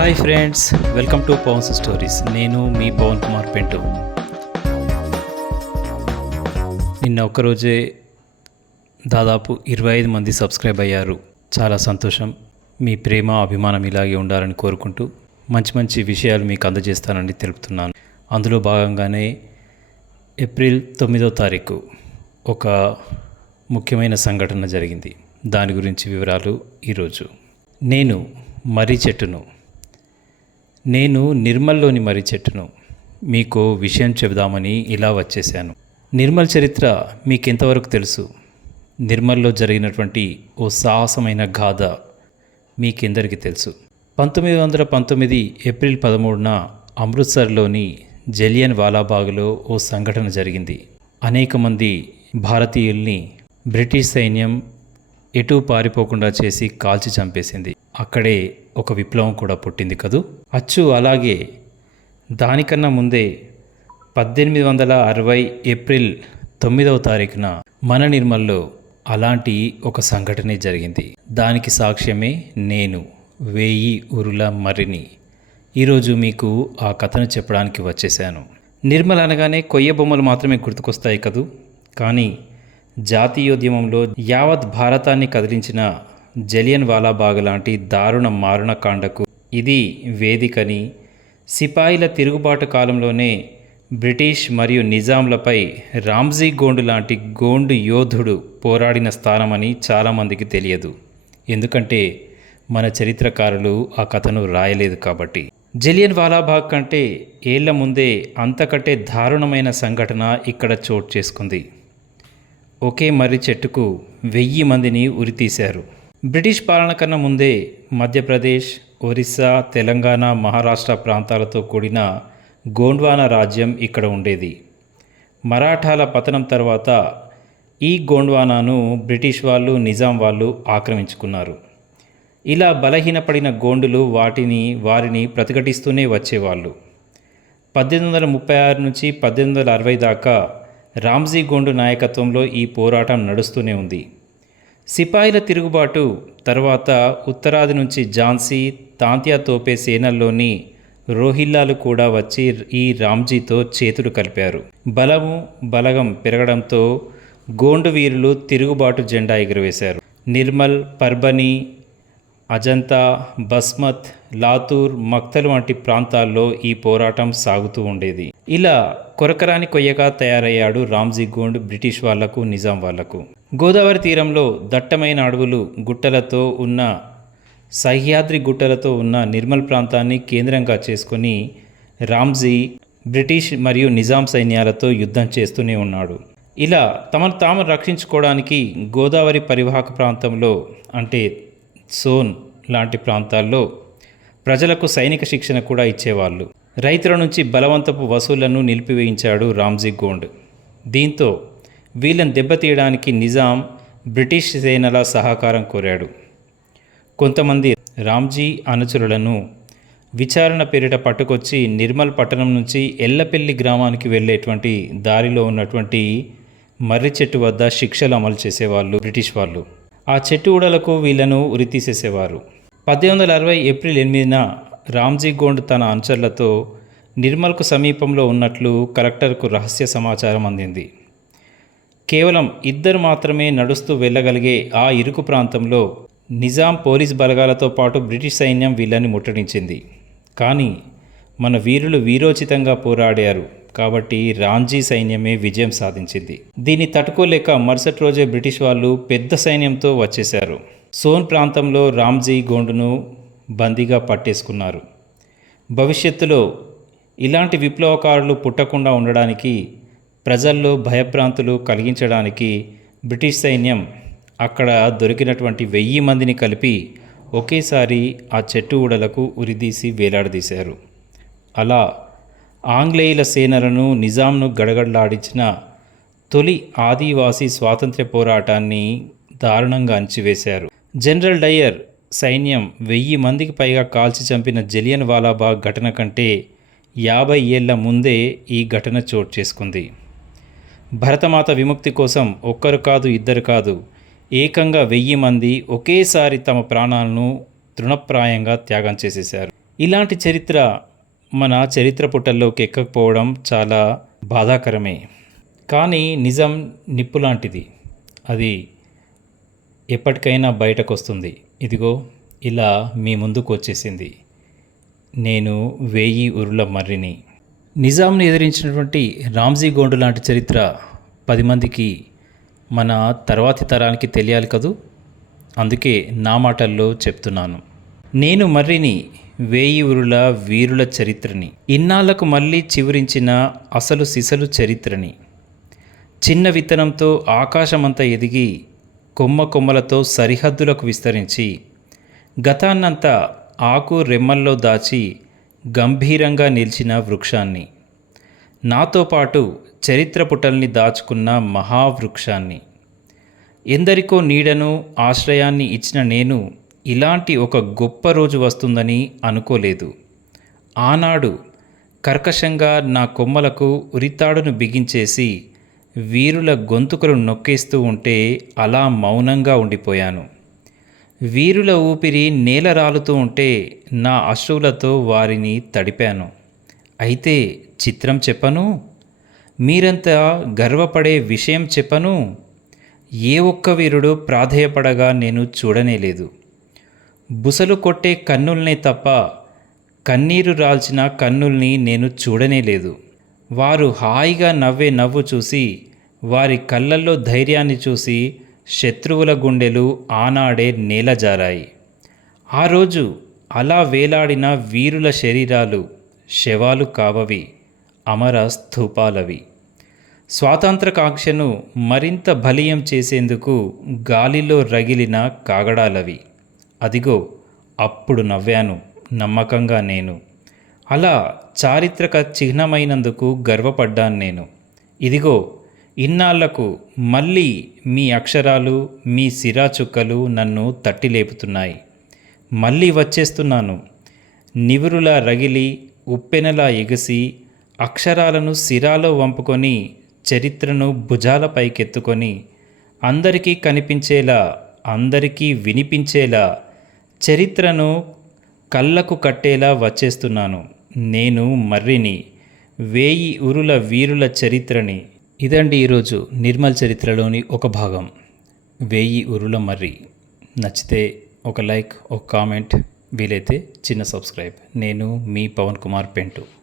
Hi friends welcome to Pavan's stories. నేను మీ పవన్ కుమార్ పెంటు. నిన్న ఒకరోజే దాదాపు ఇరవై ఐదు మంది సబ్స్క్రైబ్ అయ్యారు. చాలా సంతోషం. మీ ప్రేమ అభిమానం ఇలాగే ఉండాలని కోరుకుంటూ మంచి మంచి విషయాలు మీకు అందజేస్తానని తెలుపుతున్నాను. అందులో భాగంగానే ఏప్రిల్ తొమ్మిదో తారీఖు ఒక ముఖ్యమైన సంఘటన జరిగింది. దాని గురించి వివరాలు ఈరోజు. నేను మర్రి చెట్టును నేను నిర్మల్లోని మర్రి చెట్టును మీకు విషయం చెబుదామని ఇలా వచ్చేసాను నిర్మల్ చరిత్ర మీకు ఎంతవరకు తెలుసు? నిర్మల్లో జరిగినటువంటి ఓ సాహసమైన గాథ మీకెందరికీ తెలుసు? పంతొమ్మిది వందల పంతొమ్మిది ఏప్రిల్ పదమూడున అమృత్సర్లోని జలియన్ వాలాబాగ్లో ఓ సంఘటన జరిగింది. అనేక మంది భారతీయుల్ని బ్రిటిష్ సైన్యం ఎటూ పారిపోకుండా చేసి కాల్చి చంపేసింది. అక్కడే ఒక విప్లవం కూడా పుట్టింది కదూ? అచ్చు అలాగే దానికన్నా ముందే పద్దెనిమిది వందల అరవై ఏప్రిల్ తొమ్మిదవ తారీఖున మన నిర్మల్లో అలాంటి ఒక సంఘటనే జరిగింది. దానికి సాక్ష్యమే నేను వేయి ఉరుల మరిని ఈరోజు మీకు ఆ కథను చెప్పడానికి వచ్చేసాను నిర్మల్ అనగానే కొయ్య బొమ్మలు మాత్రమే గుర్తుకొస్తాయి కదూ? కానీ జాతీయోద్యమంలో యావత్ భారతాన్ని కదిలించిన జలియన్ వాలాబాగ్ లాంటి దారుణ మారణకాండకు ఇది వేదికని సిపాయిల తిరుగుబాటు కాలంలోనే బ్రిటిష్ మరియు నిజాంలపై రామ్జీ గోండు లాంటి గోండు యోధుడు పోరాడిన స్థానమని చాలామందికి తెలియదు. ఎందుకంటే మన చరిత్రకారులు ఆ కథను రాయలేదు కాబట్టి. జలియన్ వాలాబాగ్ కంటే ఏళ్ళ ముందే అంతకంటే దారుణమైన సంఘటన ఇక్కడ చోటు చేసుకుంది. ఒకే మర్రి చెట్టుకు వెయ్యి మందిని ఉరితీశారు. బ్రిటిష్ పాలన కన్నా ముందే మధ్యప్రదేశ్ ఒరిస్సా తెలంగాణ మహారాష్ట్ర ప్రాంతాలతో కూడిన గోండ్వానా రాజ్యం ఇక్కడ ఉండేది. మరాఠాల పతనం తర్వాత ఈ గోండ్వానాను బ్రిటిష్ వాళ్ళు నిజాం వాళ్ళు ఆక్రమించుకున్నారు. ఇలా బలహీనపడిన గోండులు వాటిని వారిని ప్రతిఘటిస్తూనే వచ్చేవాళ్ళు. పద్దెనిమిది వందల ముప్పై ఆరు నుంచి పద్దెనిమిది వందల అరవై దాకా రామ్జీ గోండు నాయకత్వంలో ఈ పోరాటం నడుస్తూనే ఉంది. సిపాయిల తిరుగుబాటు తర్వాత ఉత్తరాది నుంచి ఝాన్సీ తాంత్యా తోపే సేనల్లోని రోహిల్లాలు కూడా వచ్చి ఈ రామ్జీతో చేతులు కలిపారు. బలము బలగం పెరగడంతో గోండు వీరులు తిరుగుబాటు జెండా ఎగురవేశారు. నిర్మల్ పర్బని అజంతా బస్మత్ లాతూర్ మక్తల్ వంటి ప్రాంతాల్లో ఈ పోరాటం సాగుతూ ఉండేది. ఇలా కొరకరాని కొయ్యగా తయారయ్యాడు రామ్జీ గోండ్ బ్రిటిష్ వాళ్ళకు నిజాం వాళ్ళకు. గోదావరి తీరంలో దట్టమైన అడవులు గుట్టలతో ఉన్న సహ్యాద్రి గుట్టలతో ఉన్న నిర్మల్ ప్రాంతాన్ని కేంద్రంగా చేసుకొని రామ్జీ బ్రిటిష్ మరియు నిజాం సైన్యాలతో యుద్ధం చేస్తూనే ఉన్నాడు. ఇలా తమను తాము రక్షించుకోవడానికి గోదావరి పరివాహక ప్రాంతంలో అంటే సోన్ లాంటి ప్రాంతాల్లో ప్రజలకు సైనిక శిక్షణ కూడా ఇచ్చేవాళ్ళు. రైతుల నుంచి బలవంతపు వసూళ్ళను నిలిపివేయించాడు రామ్జీ గోండ్. దీంతో వీళ్ళని దెబ్బతీయడానికి నిజాం బ్రిటిష్ సేనల సహకారం కోరాడు. కొంతమంది రామ్జీ అనుచరులను విచారణ పేరిట పట్టుకొచ్చి నిర్మల్ పట్టణం నుంచి ఎల్లపెల్లి గ్రామానికి వెళ్ళేటువంటి దారిలో ఉన్నటువంటి మర్రి చెట్టు వద్ద శిక్షలు అమలు చేసేవాళ్ళు బ్రిటిష్ వాళ్ళు. ఆ చెట్టు ఊడలకు వీళ్ళను ఉరితీసేసేవారు. పద్దెనిమిది వందల అరవై ఏప్రిల్ ఎనిమిదిన రామ్జీ గోండ్ తన అనుచరులతో నిర్మల్కు సమీపంలో ఉన్నట్లు కలెక్టర్కు రహస్య సమాచారం అందింది. కేవలం ఇద్దరు మాత్రమే నడుస్తూ వెళ్ళగలిగే ఆ ఇరుకు ప్రాంతంలో నిజాం పోలీస్ బలగాలతో పాటు బ్రిటిష్ సైన్యం వీళ్ళని ముట్టడించింది. కానీ మన వీరులు వీరోచితంగా పోరాడారు. కాబట్టి రాంజీ సైన్యమే విజయం సాధించింది. దీన్ని తట్టుకోలేక మరుసటి రోజే బ్రిటిష్ వాళ్ళు పెద్ద సైన్యంతో వచ్చేశారు. సోన్ ప్రాంతంలో రామ్జీ గోండును బందీగా పట్టేసుకున్నారు. భవిష్యత్తులో ఇలాంటి విప్లవకారులు పుట్టకుండా ఉండడానికి ప్రజల్లో భయభ్రాంతులు కలిగించడానికి బ్రిటిష్ సైన్యం అక్కడ దొరికినటువంటి వెయ్యి మందిని కలిపి ఒకేసారి ఆ చెట్టు ఊడలకు ఉరిదీసి వేలాడదీశారు. అలా ఆంగ్లేయుల సేనలను నిజాంను గడగడలాడించిన తొలి ఆదివాసీ స్వాతంత్ర్య పోరాటాన్ని దారుణంగా అణచివేశారు. జనరల్ డయర్ సైన్యం వెయ్యి మందికి పైగా కాల్చి చంపిన జలియన్ వాలాబాగ్ ఘటన కంటే యాభై ఏళ్ళ ముందే ఈ ఘటన చోటు చేసుకుంది. భరతమాత విముక్తి కోసం ఒక్కరు కాదు ఇద్దరు కాదు ఏకంగా వెయ్యి మంది ఒకేసారి తమ ప్రాణాలను తృణప్రాయంగా త్యాగం చేసేశారు. ఇలాంటి చరిత్ర మన చరిత్ర పుటల్లోకి ఎక్కకపోవడం చాలా బాధాకరమే. కానీ నిజం నిప్పు లాంటిది అది ఎప్పటికైనా బయటకు వస్తుంది ఇదిగో ఇలా మీ ముందుకు వచ్చేసింది. నేను వేయి ఉరుల మర్రిని. నిజాంని ఎదిరించినటువంటి రామ్జీ గోండు లాంటి చరిత్ర పది మందికి మన తర్వాతి తరానికి తెలియాలి కదూ? అందుకే నా మాటల్లో చెప్తున్నాను. నేను మర్రిని వేయి వీరుల చరిత్రని. ఇన్నాళ్ళకు మళ్ళీ చివరించిన అసలు సిసలు చరిత్రని. చిన్న విత్తనంతో ఆకాశమంతా ఎదిగి కొమ్మ కొమ్మలతో సరిహద్దులకు విస్తరించి గతాన్నంతా ఆకు రెమ్మల్లో దాచి గంభీరంగా నిలిచిన వృక్షాన్ని. నాతో పాటు చరిత్ర పుటల్ని దాచుకున్న మహావృక్షాన్ని. ఎందరికో నీడను ఆశ్రయాన్ని ఇచ్చిన నేను ఇలాంటి ఒక గొప్ప రోజు వస్తుందని అనుకోలేదు. ఆనాడు కర్కశంగా నా కొమ్మలకు ఉరితాడును బిగించేసి వీరుల గొంతుకలు నొక్కేస్తూ ఉంటే అలా మౌనంగా ఉండిపోయాను. వీరుల ఊపిరి నేల రాలుతూ ఉంటే నా అశ్రువులతో వారిని తడిపాను. అయితే చిత్రం చెప్పను? మీరంతా గర్వపడే విషయం చెప్పను? ఏ ఒక్క వీరుడు ప్రాధేయపడగా నేను చూడనేలేదు. బుసలు కొట్టే కన్నుల్నే తప్ప కన్నీరు రాల్చిన కన్నుల్ని నేను చూడనే లేదు. వారు హాయిగా నవ్వే నవ్వు చూసి వారి కళ్ళల్లో ధైర్యాన్ని చూసి శత్రువుల గుండెలు ఆనాడే నేలజారాయి. ఆ రోజు అలా వేలాడిన వీరుల శరీరాలు శవాలు కావవి అమర స్థూపాలవి. స్వాతంత్రకాంక్షను మరింత బలీయం చేసేందుకు గాలిలో రగిలిన కాగడాలవి. అదిగో అప్పుడు నవ్వాను నమ్మకంగా నేను. అలా చారిత్రక చిహ్నమైనందుకు గర్వపడ్డాను నేను. ఇదిగో ఇన్నాళ్ళకు మళ్ళీ మీ అక్షరాలు మీ సిరా చుక్కలు నన్ను తట్టి లేపుతున్నాయి మళ్ళీ వచ్చేస్తున్నాను. నివురులా రగిలి ఉప్పెనలా ఎగసి అక్షరాలను సిరాలో వంపుకొని చరిత్రను భుజాలపైకెత్తుకొని అందరికీ కనిపించేలా అందరికీ వినిపించేలా చరిత్రను కళ్ళకు కట్టేలా వచ్చేస్తున్నాను. నేను మర్రిని వేయి ఉరుల వీరుల చరిత్రని. ఇదండి ఈరోజు నిర్మల్ చరిత్రలోని ఒక భాగం. వేయి ఉరుల మర్రి. నచ్చితే ఒక లైక్ ఒక కామెంట్ వీలైతే చిన్న సబ్స్క్రైబ్. నేను మీ పవన్ కుమార్ పెంటు.